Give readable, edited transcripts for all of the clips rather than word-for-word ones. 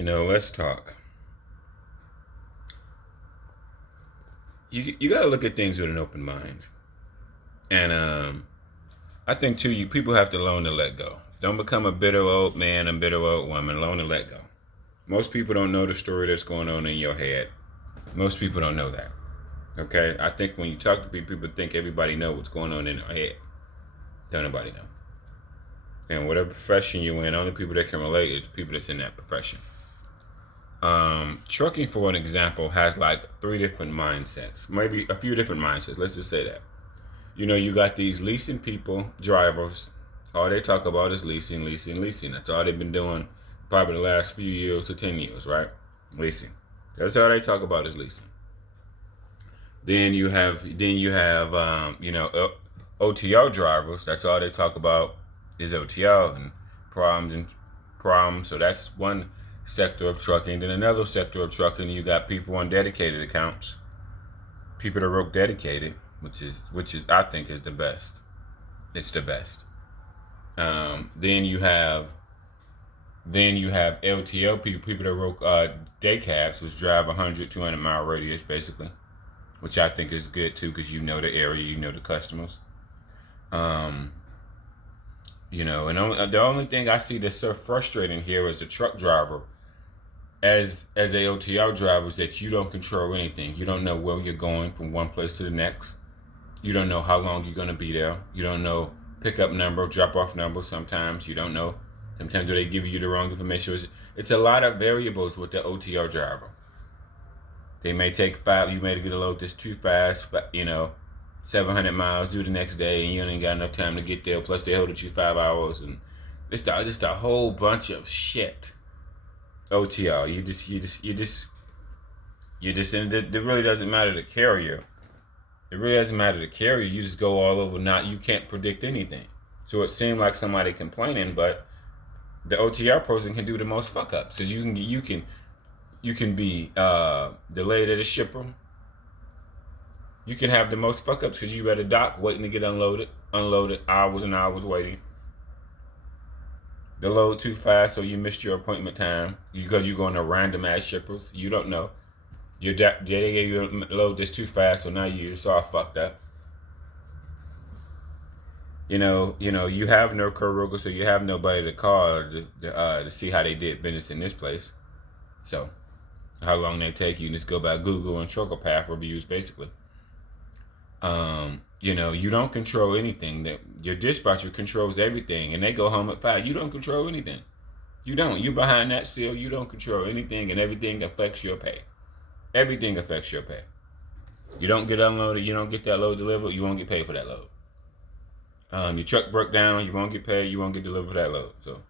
Let's talk. You got to look at things with an open mind, and I think too, you people have to learn to let go. Don't become a bitter old man and bitter old woman. Learn to let go. Most people don't know the story that's going on in your head. Most people don't know that. Okay, I think when you talk to people think everybody know what's going on in their head. Don't nobody know. And whatever profession you're in, only people that can relate is the people that's in that profession. Trucking, for an example, has like 3 different mindsets, maybe a few different mindsets. Let's just say that. You got these leasing people, drivers. All they talk about is leasing, leasing, leasing. That's all they've been doing probably the last few years to 10 years, right? Leasing. That's all they talk about is leasing. Then you have OTR drivers. That's all they talk about is OTR and problems. So that's one sector of trucking. Then another sector of trucking, you got people on dedicated accounts, people that work dedicated, which is I think is the best. It's the best. Then you have LTL people that work day cabs, which drive 100, 200 mile radius basically, which I think is good too because you know the area, you know the customers. And the only thing I see that's so frustrating here as a truck driver, as a OTR driver, is that you don't control anything. You don't know where you're going from one place to the next. You don't know how long you're going to be there. You don't know pickup number, drop off number. Sometimes you don't know. Sometimes do they give you the wrong information? It's a lot of variables with the OTR driver. They may take 5. You may get a load that's too fast. 700 miles due the next day, and you ain't got enough time to get there. Plus, they hold it you 5 hours, and it's just a whole bunch of shit. OTR, and it really doesn't matter the carrier. It really doesn't matter the carrier. You just go all over. You can't predict anything. So it seemed like somebody complaining, but the OTR person can do the most fuck ups. So you can be delayed at a shipper. You can have the most fuck ups because you at a dock waiting to get unloaded, hours and hours waiting. The load too fast, so you missed your appointment time because you're going to random ass shippers. You don't know. They gave you a load that's too fast, so now you're just all fucked up. You have no coworker, so you have nobody to call to see how they did business in this place. So, how long they take you, just go by Google and Trucker Path reviews, basically. You don't control anything. That your dispatcher controls everything, and they go home at 5. You don't control anything. You don't. You're behind that still. You don't control anything, and everything affects your pay. Everything affects your pay. You don't get unloaded. You don't get that load delivered. You won't get paid for that load. Your truck broke down. You won't get paid. You won't get delivered for that load. So,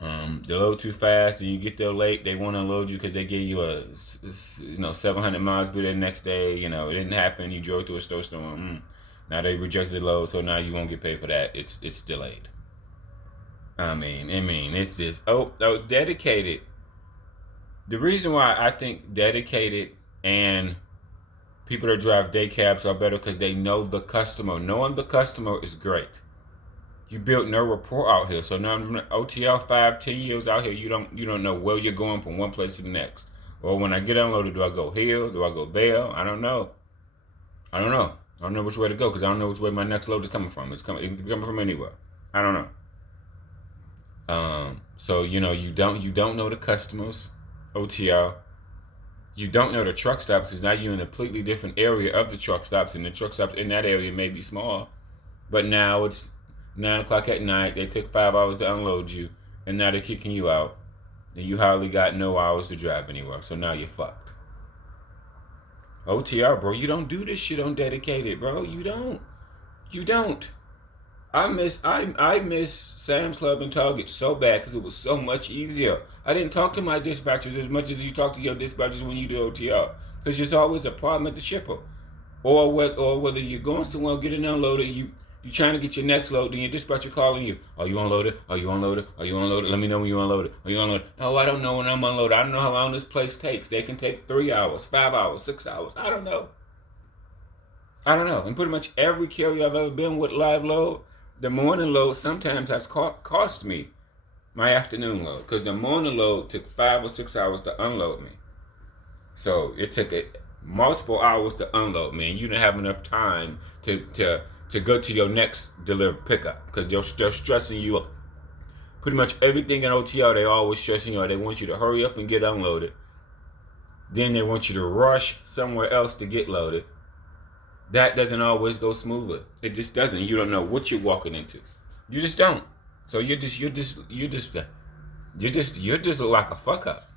the load too fast, and you get there late. They want to unload you because they give you a 700 miles due the next day. It didn't happen. You drove through a snowstorm. Now they rejected the load, so now you won't get paid for that. It's delayed. It's just dedicated. The reason why I think dedicated and people that drive day cabs are better because they know the customer. Knowing the customer is great. You built no rapport out here. So now OTL 5-10 years out here, you don't know where you're going from one place to the next. Or when I get unloaded, do I go here? Do I go there? I don't know. I don't know which way to go because I don't know which way my next load is coming from. It can be coming from anywhere. I don't know. So you don't know the customers, OTR. You don't know the truck stop because now you're in a completely different area of the truck stops, and the truck stops in that area may be small, but now it's 9 o'clock at night. They took 5 hours to unload you, and now they're kicking you out, and you hardly got no hours to drive anywhere. So now you're fucked. OTR, bro, you don't do this shit on dedicated, bro. You don't. I miss Sam's Club and Target so bad because it was so much easier. I didn't talk to my dispatchers as much as you talk to your dispatchers when you do OTR because there's always a problem at the shipper, or whether you're going somewhere getting unloaded, you're trying to get your next load, then your dispatcher calling you. Are you unloaded? Are you unloaded? Are you unloaded? Let me know when you're unloaded. Are you unloaded? Oh, I don't know when I'm unloaded. I don't know how long this place takes. They can take 3 hours, 5 hours, 6 hours. I don't know. And pretty much every carrier I've ever been with live load, the morning load sometimes has cost me my afternoon load, because the morning load took 5 or 6 hours to unload me. So it took multiple hours to unload me, and you didn't have enough time to go to your next delivered pickup, because they're stressing you up. Pretty much everything in OTR, they always stressing you out. They want you to hurry up and get unloaded. Then they want you to rush somewhere else to get loaded. That doesn't always go smoothly. It just doesn't. You don't know what you're walking into. You just don't. So you're just like a fuck up.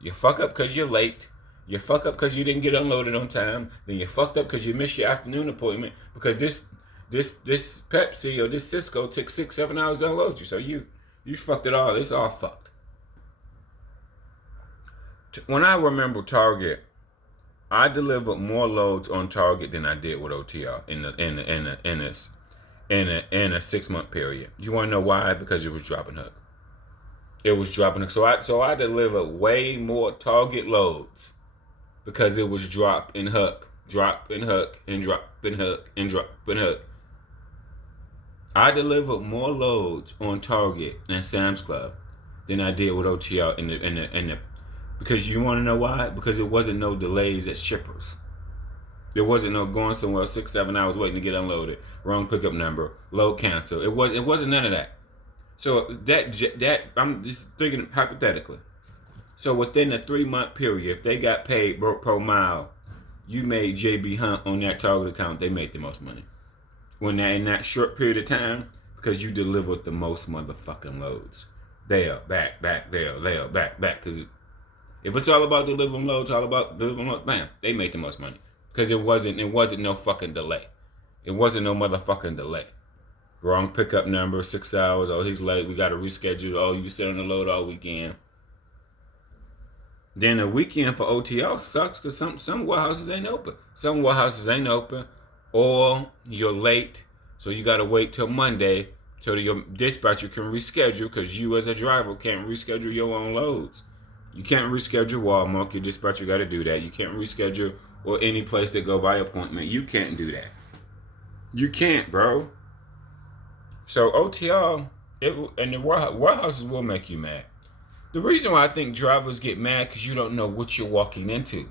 You fuck up because you're late. You fuck up because you didn't get unloaded on time. Then you fucked up because you missed your afternoon appointment because this Pepsi or this Cisco took 6-7 hours to unload you. So you fucked it all. It's all fucked. When I remember Target, I delivered more loads on Target than I did with OTR in a 6-month period. You want to know why? Because it was drop and hook. It was dropping hook. So I delivered way more Target loads because it was drop and hook, drop and hook, and drop and hook, and drop and hook. I delivered more loads on Target and Sam's Club than I did with OTR in the because you want to know why? Because it wasn't no delays at shippers. There wasn't no going somewhere 6-7 hours waiting to get unloaded, wrong pickup number, load cancel. It wasn't none of that. So that I'm just thinking hypothetically. So within a 3-month period, if they got paid per mile, you made JB Hunt on that Target account. They made the most money when in that short period of time because you delivered the most motherfucking loads. There, back, there, back. Because if it's all about delivering loads, all about delivering loads, bam, they made the most money. Because it wasn't no fucking delay. It wasn't no motherfucking delay. Wrong pickup number, 6 hours. Oh, he's late. We got to reschedule. Oh, you sit on the load all weekend. Then the weekend for OTL sucks because some warehouses ain't open. Some warehouses ain't open, or you're late, so you got to wait till Monday so that your dispatcher can reschedule because you as a driver can't reschedule your own loads. You can't reschedule Walmart. Your dispatcher got to do that. You can't reschedule or any place that go by appointment. You can't do that. You can't, bro. So OTR and the warehouses will make you mad. The reason why I think drivers get mad because you don't know what you're walking into.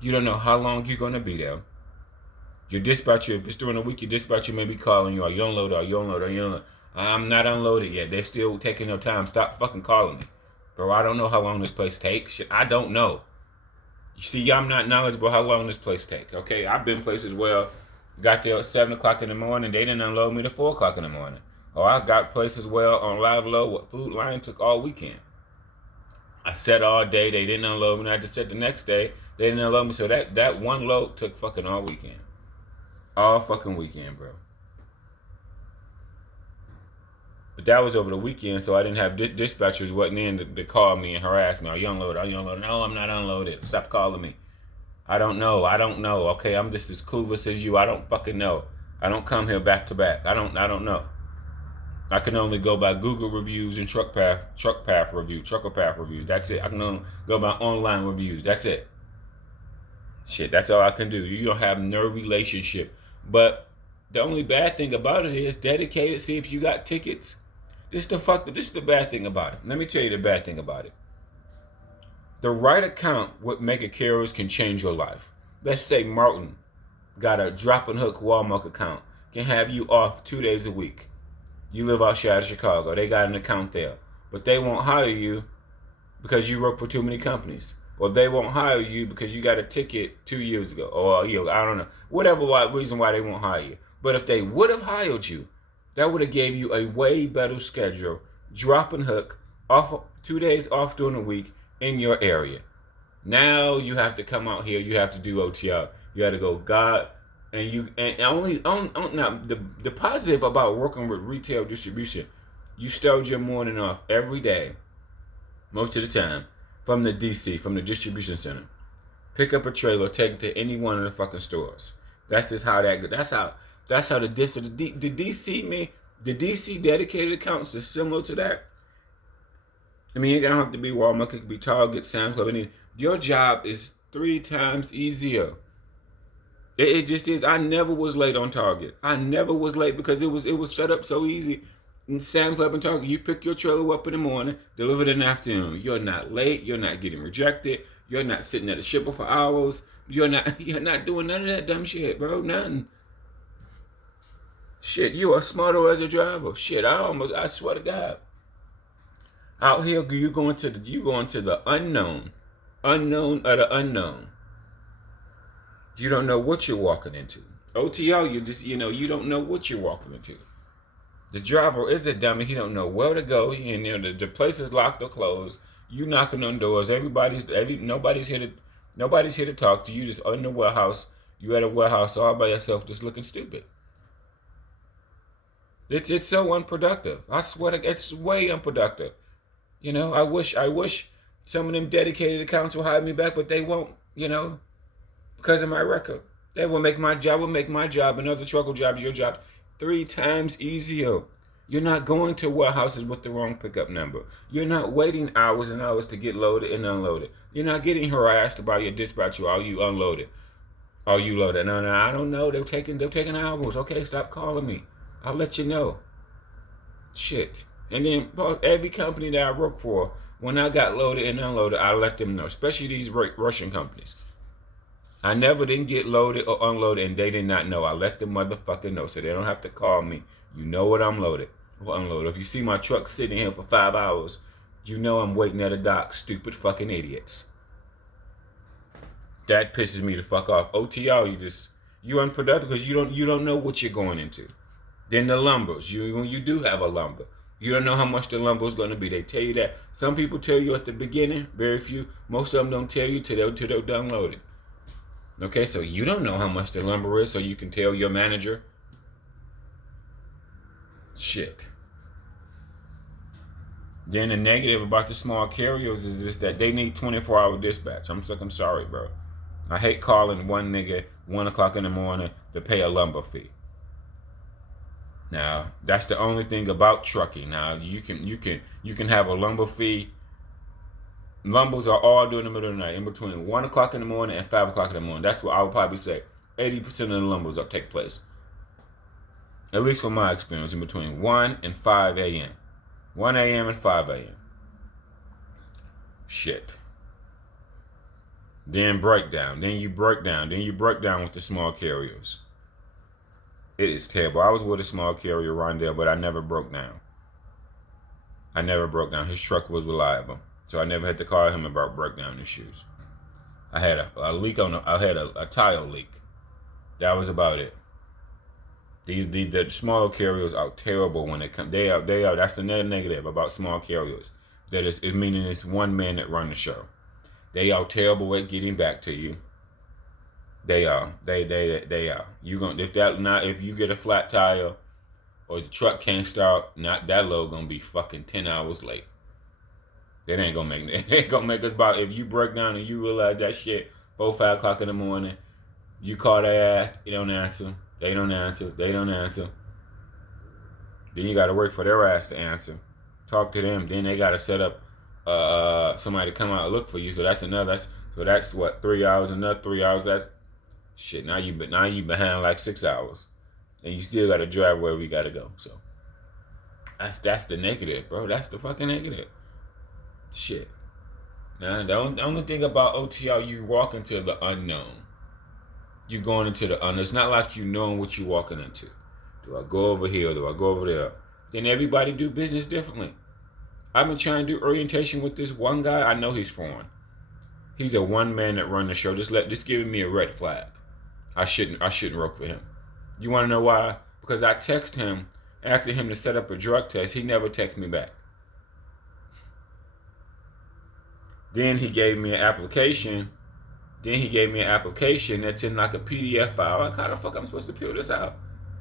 You don't know how long you're going to be there. Your dispatcher, if it's during the week, your dispatcher may be calling you, are you unloaded, are you unloaded, are you unloaded? I'm not unloaded yet. They're still taking their time. Stop fucking calling me. Bro, I don't know how long this place takes. Shit, I don't know. You see, I'm not knowledgeable how long this place takes. Okay, I've been places where got there at 7 o'clock in the morning. They didn't unload me till 4 o'clock in the morning. Or I got places where on live load, what food line took all weekend. I sat all day. They didn't unload me. I just said the next day. They didn't unload me. So that one load took fucking all weekend. All fucking weekend, bro. But that was over the weekend, so I didn't have dispatchers wasn't in to call me and harass me. Are you unloaded? Are you unloaded? No, I'm not unloaded. Stop calling me. I don't know. Okay, I'm just as clueless as you. I don't fucking know. I don't come here back to back. I don't know. I can only go by Google reviews and trucker path reviews. That's it. I can only go by online reviews. That's it. Shit, that's all I can do. You don't have no relationship. But the only bad thing about it is dedicated. See if you got tickets. This is the bad thing about it. Let me tell you the bad thing about it. The right account with mega carriers can change your life. Let's say Martin got a drop and hook Walmart account. Can have you off 2 days a week. You live outside of Chicago. They got an account there. But they won't hire you because you work for too many companies. Or they won't hire you because you got a ticket 2 years ago. Or, I don't know. Whatever reason why they won't hire you. But if they would have hired you, that would have gave you a way better schedule. Drop and hook, off 2 days off during the week in your area. Now you have to come out here. You have to do OTR. You have to go God. Now the positive about working with retail distribution, you start your morning off every day, most of the time, from the DC, from the distribution center. Pick up a trailer, take it to any one of the fucking stores. That's just how that's how the DC dedicated accounts is similar to that. I mean, it don't have to be Walmart, it could be Target, Sam's Club. I mean, your job is 3 times easier. It just is. I never was late on Target. I never was late because it was set up so easy. Sam's Club and Target, you pick your trailer up in the morning, deliver it in the afternoon. You're not late. You're not getting rejected. You're not sitting at the shipper for hours. You're not doing none of that dumb shit, bro. Nothing. Shit, you are smarter as a driver. Shit, I swear to God. Out here, you going to the unknown of the unknown. You don't know what you're walking into. OTR, you don't know what you're walking into. The driver is a dummy. He don't know where to go. The place is locked or closed. You knocking on doors. Nobody's here to talk to you. Just in the warehouse. You at a warehouse all by yourself, just looking stupid. It's so unproductive. I swear to God, it's way unproductive. I wish some of them dedicated accounts will hire me back, but they won't. Because of my record. That will make my job and other trucker jobs, your job, 3 times easier. You're not going to warehouses with the wrong pickup number. You're not waiting hours and hours to get loaded and unloaded. You're not getting harassed by your dispatcher while you unloaded. Or you loaded. No, I don't know. They're taking hours. Okay, stop calling me. I'll let you know. Shit. And then every company that I work for, when I got loaded and unloaded, I let them know. Especially these Russian companies. I never didn't get loaded or unloaded, and they did not know. I let the motherfucker know, so they don't have to call me. You know what I'm loaded or unloaded. If you see my truck sitting here for 5 hours, you know I'm waiting at a dock. Stupid fucking idiots. That pisses me the fuck off. OTR, you unproductive because you don't know what you're going into. Then the lumbers. When you do have a lumber, you don't know how much the lumber is going to be. They tell you that. Some people tell you at the beginning. Very few. Most of them don't tell you till they're done loading. Okay, so you don't know how much the lumber is, so you can tell your manager. Shit. Then the negative about the small carriers is just that they need 24-hour dispatch. I'm sorry, bro. I hate calling one nigga 1 o'clock in the morning to pay a lumber fee. Now, that's the only thing about trucking. Now, you can have a lumber fee. Lumbers are all during the middle of the night, in between 1 o'clock in the morning and 5 o'clock in the morning. That's what I would probably say 80% of the lumbers take place. At least from my experience, in between 1 and 5 a.m. 1 a.m. and 5 a.m. Shit. Then breakdown. Then you break down with the small carriers. It is terrible. I was with a small carrier, Rondell, but I never broke down. His truck was reliable. So I never had to call him about breakdown issues. I had a leak I had a tile leak. That was about it. The small carriers are terrible when it comes. They are. That's the negative about small carriers. That is, meaning it's one man that run the show. They are terrible at getting back to you. They are. They are. If you get a flat tire, or the truck can't start, not that load gonna be fucking 10 hours late. It ain't gonna make us about. If you break down and you realize that shit 4, 5 o'clock in the morning, you call their ass, they don't answer. Then you gotta wait for their ass to answer. Talk to them. Then they gotta set up somebody to come out and look for you. So that's what, 3 hours, another 3 hours. That's shit. Now you behind like 6 hours, and you still gotta drive wherever you gotta go. So that's the negative, bro. That's the fucking negative. Shit. Now, the only thing about OTR, you walk into the unknown. You going into the unknown. It's not like you knowing what you walking into. Do I go over here? Do I go over there? Then everybody do business differently. I've been trying to do orientation with this one guy. I know he's foreign. He's a one man that run the show. Just giving me a red flag. I shouldn't work for him. You want to know why? Because I text him, asking him to set up a drug test. He never texts me back. Then he gave me an application. That's in like a PDF file. Like, how the fuck I'm supposed to fill this out?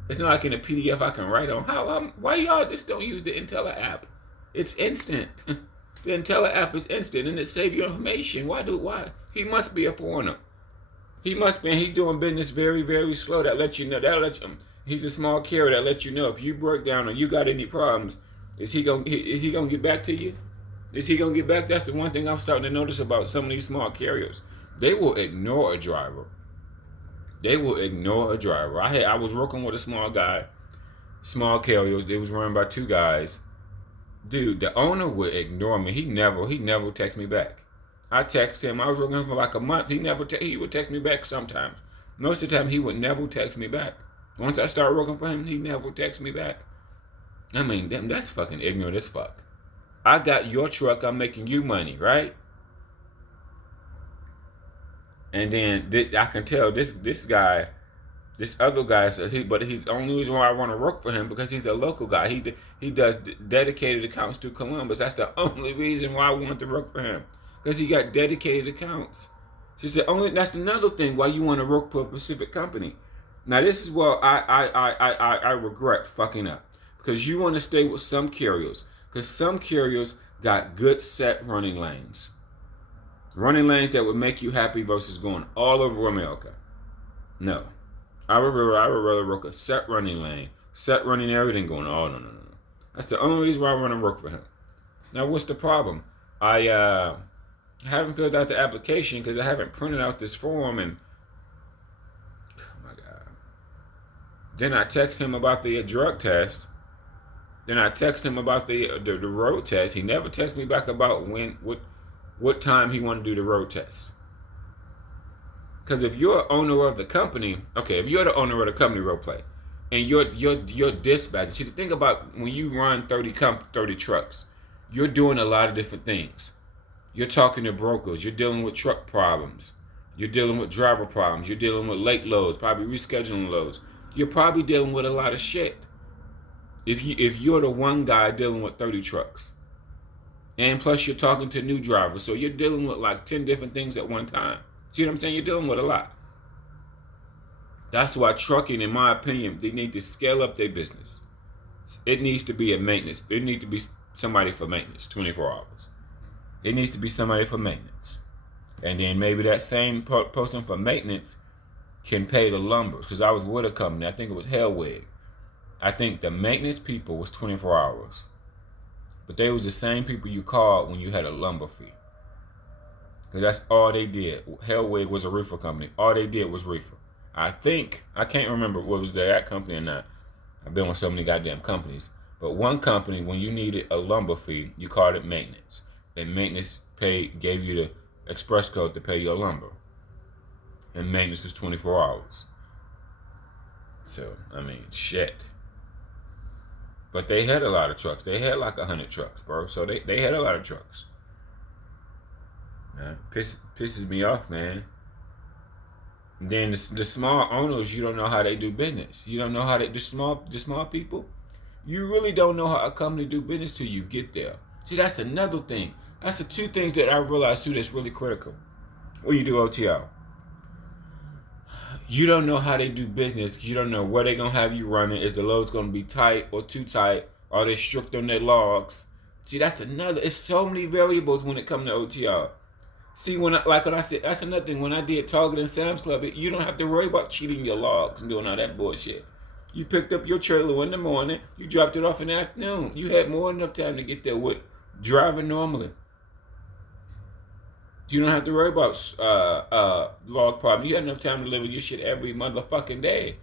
It's not like in a PDF I can write on. Why y'all just don't use the Intella app? It's instant. The Intella app is instant and it saves your information. Why? He must be a foreigner. He must be. And he's doing business very, very slow. That lets you know. He's a small carrier that lets you know if you break down or you got any problems. Is he gonna get back to you? Is he gonna get back? That's the one thing I'm starting to notice about some of these small carriers. They will ignore a driver. I was working with a small guy. small carriers. It was run by two guys. Dude, the owner would ignore me. He never text me back. I text him. I was working for like a month. He would text me back sometimes. Most of the time, he would never text me back. Once I started working for him, he never text me back. I mean, damn, that's fucking ignorant as fuck. I got your truck. I'm making you money, right? And then I can tell this guy, this other guy, but he's the only reason why I want to work for him because he's a local guy. He does dedicated accounts to Columbus. That's the only reason why I want to work for him because he got dedicated accounts. She said, that's another thing why you want to work for a specific company. Now this is what I regret fucking up because you want to stay with some carriers because some carriers got good set running lanes. Running lanes that would make you happy versus going all over America. No. I would rather work a set running lane, set running area than going, oh, no. That's the only reason why I want to work for him. Now, what's the problem? I haven't filled out the application because I haven't printed out this form and, oh my God. Then I text him about the drug test. Then I text him about the road test. He never texts me back about what time he want to do the road test. Because if you're owner of the company, if you're the owner of the company, role play, and you're dispatcher, see, think about when you run 30 trucks, you're doing a lot of different things. You're talking to brokers, you're dealing with truck problems, you're dealing with driver problems, you're dealing with late loads, probably rescheduling loads. You're probably dealing with a lot of shit. If you're the one guy dealing with 30 trucks. And plus you're talking to new drivers, so you're dealing with like 10 different things at one time. See what I'm saying? You're dealing with a lot. That's why trucking, in my opinion, they need to scale up their business. It needs to be a maintenance. It needs to be somebody for maintenance, 24 hours. It needs to be somebody for maintenance. And then maybe that same person for maintenance can pay the lumber. Because I was with a company, I think it was Hellwig. I think the maintenance people was 24 hours. But they was the same people you called when you had a lumber fee. Because that's all they did. Hellwig was a reefer company. All they did was reefer. I can't remember what was that company or not. I've been with so many goddamn companies. But one company, when you needed a lumber fee, you called it maintenance. And maintenance gave you the express code to pay your lumber. And maintenance is 24 hours. So, I mean, shit. But they had a lot of trucks. They had like 100 trucks, bro. So they had a lot of trucks. Man, pisses me off, man. And then the small owners, you don't know how they do business. You don't know how the small people. You really don't know how a company do business till you get there. See, that's another thing. That's the two things that I realized too that's really critical when you do OTR. You don't know how they do business. You don't know where they're going to have you running. Is the loads going to be tight or too tight? Are they strict on their logs? See, it's so many variables when it comes to OTR. See, when I said, that's another thing. When I did Target and Sam's Club, you don't have to worry about cheating your logs and doing all that bullshit. You picked up your trailer in the morning. You dropped it off in the afternoon. You had more than enough time to get there with driving normally. You don't have to worry about log problem. You had enough time to deliver your shit every motherfucking day.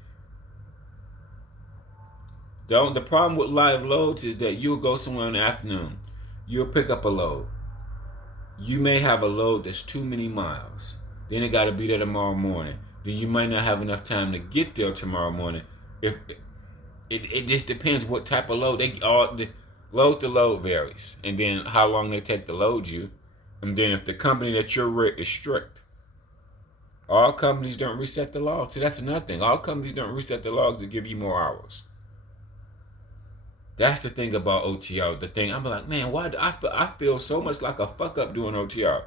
The problem with live loads is that you'll go somewhere in the afternoon. You'll pick up a load. You may have a load that's too many miles. Then it got to be there tomorrow morning. Then you might not have enough time to get there tomorrow morning. If it just depends what type of load. The load to load varies. And then how long they take to load you. And then if the company that you're with is strict. All companies don't reset the logs. See, that's another thing. All companies don't reset the logs to give you more hours. That's the thing about OTR. The thing, I'm like, man, why do I feel so much like a fuck up doing OTR?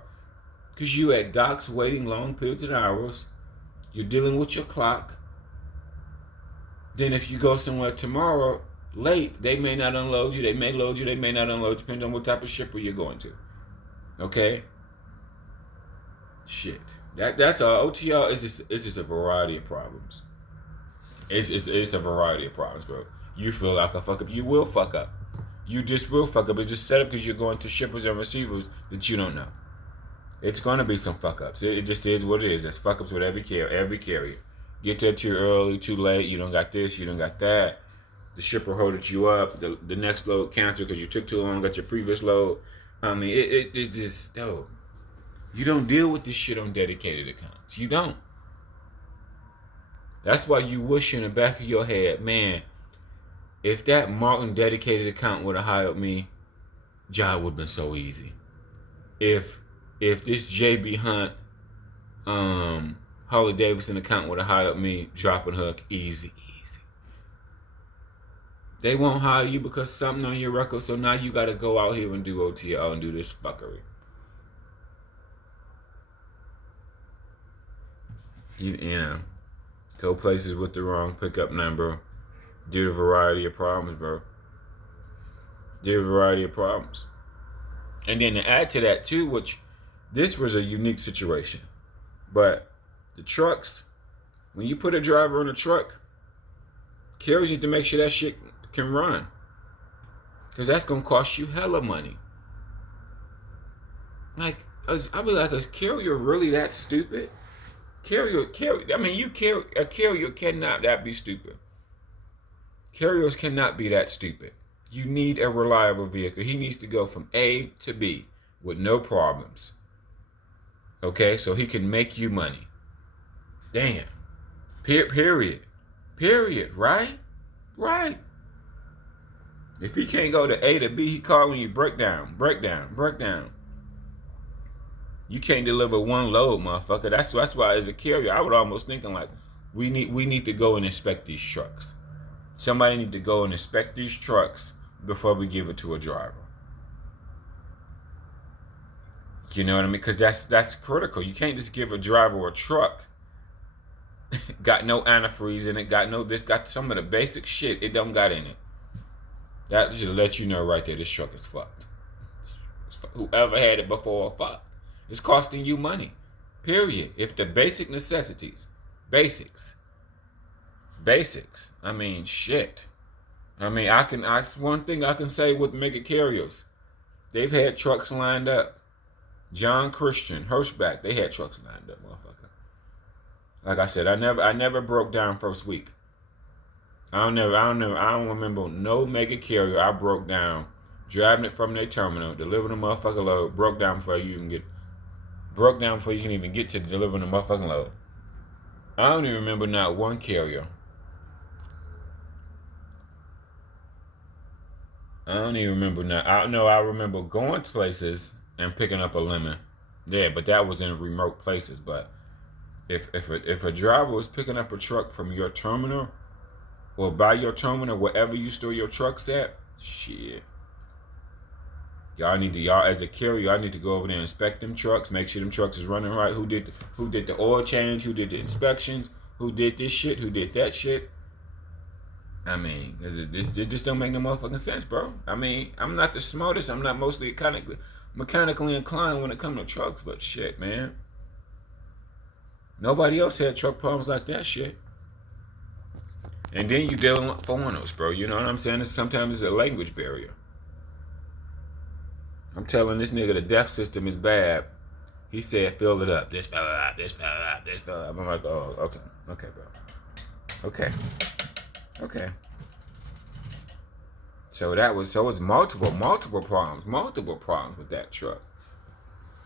Because you at docks waiting long periods of hours. You're dealing with your clock. Then if you go somewhere tomorrow late, they may not unload you. They may load you. They may not unload, depending on what type of shipper you're going to. Okay? Shit. That's all. OTR is just a variety of problems. It's a variety of problems, bro. You feel like a fuck up. You will fuck up. You just will fuck up. It's just set up because you're going to shippers and receivers that you don't know. It's going to be some fuck ups. It just is what it is. There's fuck ups with every carrier. Get there too early, too late. You don't got this. You don't got that. The shipper holded you up. The next load canceled because you took too long, got your previous load. I mean, it's just, yo, you don't deal with this shit on dedicated accounts. You don't. That's why you wish in the back of your head, man, if that Martin dedicated account would have hired me, job would have been so easy. If this JB Hunt, Harley Davidson account would have hired me, dropping hook, easy. They won't hire you because something on your record, so now you got to go out here and do OTR and do this fuckery. You know, go places with the wrong pickup number, do a variety of problems, bro. Do a variety of problems. And then to add to that too, which this was a unique situation, but the trucks, when you put a driver on a truck, carriers need to make sure that shit can run, because that's gonna cost you hella money. Like, I'll be like, is carrier really that stupid? Carrier. I mean, a carrier cannot that be stupid. Carriers cannot be that stupid. You need a reliable vehicle. He needs to go from A to B with no problems. Okay, so he can make you money. Damn. Period. Right? Right. If he can't go to A to B, he calling you breakdown. You can't deliver one load, motherfucker. That's why as a carrier, I would almost thinking like, we need to go and inspect these trucks. Somebody need to go and inspect these trucks before we give it to a driver. You know what I mean? Because that's critical. You can't just give a driver a truck. Got no antifreeze in it. Got some of the basic shit it don't got in it. That should let you know right there, this truck is fucked. Whoever had it before, fucked. It's costing you money. Period. If the basic necessities, basics. I mean, shit. I mean, that's one thing I can say with mega carriers. They've had trucks lined up. John Christian, Hirschback, they had trucks lined up, motherfucker. Like I said, I never broke down first week. I don't remember no mega carrier I broke down, driving it from their terminal, delivering the motherfucking load, broke down before you can even get to delivering the motherfucking load. I don't even remember not one carrier. I don't even remember now. I remember going to places and picking up a lemon. Yeah, but that was in remote places. But if a driver was picking up a truck from your terminal or by your terminal, wherever you store your trucks at, shit. Y'all as a carrier, y'all need to go over there and inspect them trucks, make sure them trucks is running right. Who did the oil change? Who did the inspections? Who did this shit? Who did that shit? I mean, it just don't make no motherfucking sense, bro. I mean, I'm not the smartest. I'm not mostly mechanically inclined when it comes to trucks, but shit, man. Nobody else had truck problems like that shit. And then you dealing with foreigners, bro. You know what I'm saying? Sometimes it's a language barrier. I'm telling this nigga the deaf system is bad. He said, fill it up. This fella up. I'm like, oh, okay, bro. Okay. So it's multiple problems with that truck.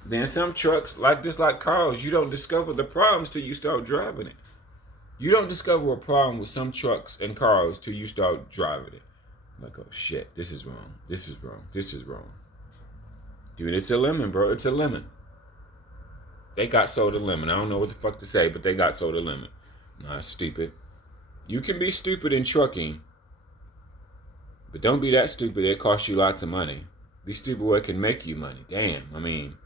Then some trucks, like cars, you don't discover the problems till you start driving it. You don't discover a problem with some trucks and cars till you start driving it. Like, oh shit, this is wrong. Dude, it's a lemon, bro. It's a lemon. They got sold a lemon. I don't know what the fuck to say, but they got sold a lemon. Nah, stupid. You can be stupid in trucking, but don't be that stupid it costs you lots of money. Be stupid where it can make you money. Damn, I mean,